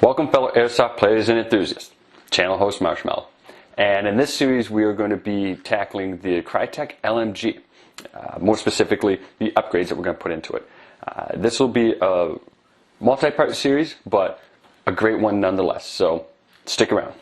Welcome fellow Airsoft players and enthusiasts, channel host Marshmallow. And in this series we are going to be tackling the Krytac LMG, more specifically the upgrades that we're going to put into it. This will be a multi-part series, but a great one nonetheless, so stick around.